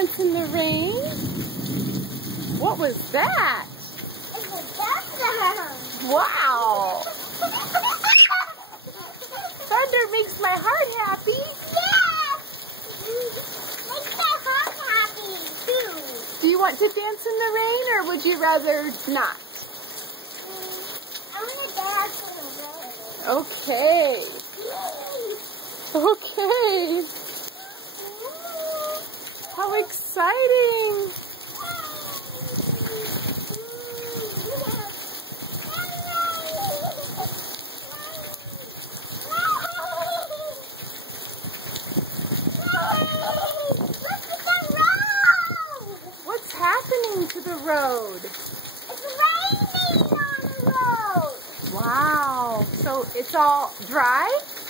dance in the rain? What was that? It's a thunder. Wow! Thunder makes my heart happy. Yes! Makes my heart happy, too. Do you want to dance in the rain, or would you rather not? I want to dance in the rain. Okay. Okay. How exciting! What's happening to the road? It's raining on the road. Wow. So it's all dry It's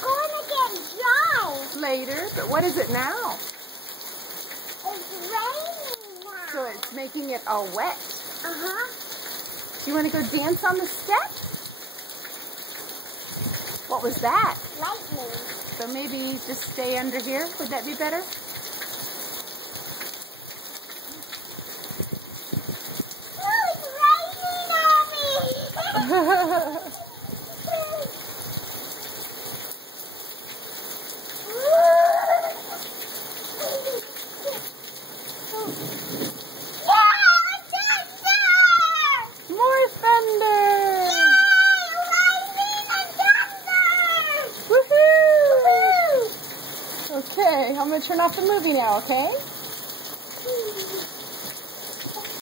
going to get dry. later, but what is it now? It's raining now. So it's making it all wet. Do you want to go dance on the steps? What was that? Lightning. So maybe just stay under here. Would that be better? Oh, it's raining on me. More thunder! Woohoo! Okay, I'm going to turn off the movie now, okay?